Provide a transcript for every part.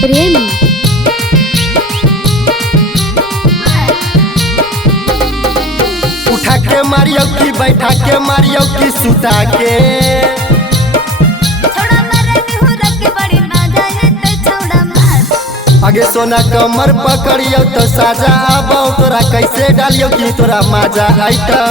प्रेमी। उठा के मारियो की बैठा के मारियो की सुता के आगे सोना कमर पकड़ियो तो साजा आबो तोरा कैसे डालियो कि तोरा मजा आइता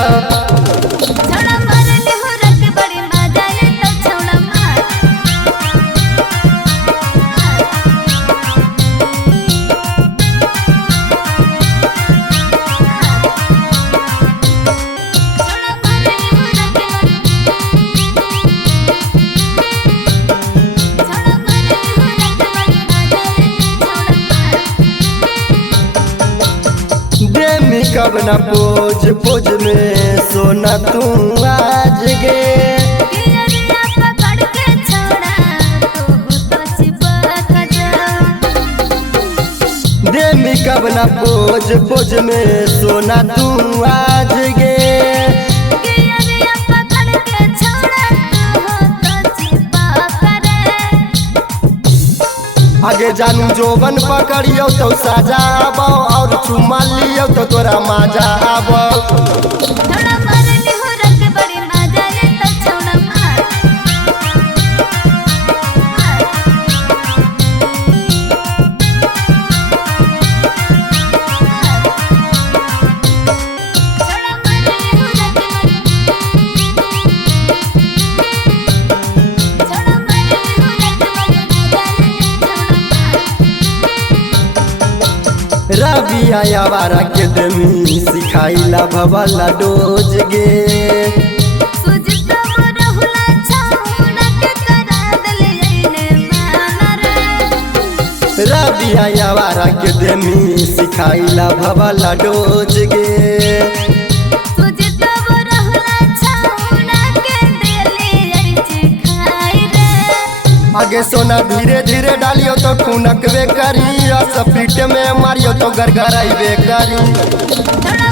कब न पोज पोज में सोना तू आज गे देमी कब न पोज पोज में सोना तू आज गे आगे जानू जोबन पकड़ियो तो साजा आबो और चुमा लियो तो तोरा मजा आबो रबिया यावारा के दमी सिखाइला भवाला डोज गे रबिया यावारा के दमी सिखाइला भवाला डोज गे आगे सोना धीरे धीरे डालियो तो खुनकबे करी स्पीड में मारियो तो गरगराइबे करी।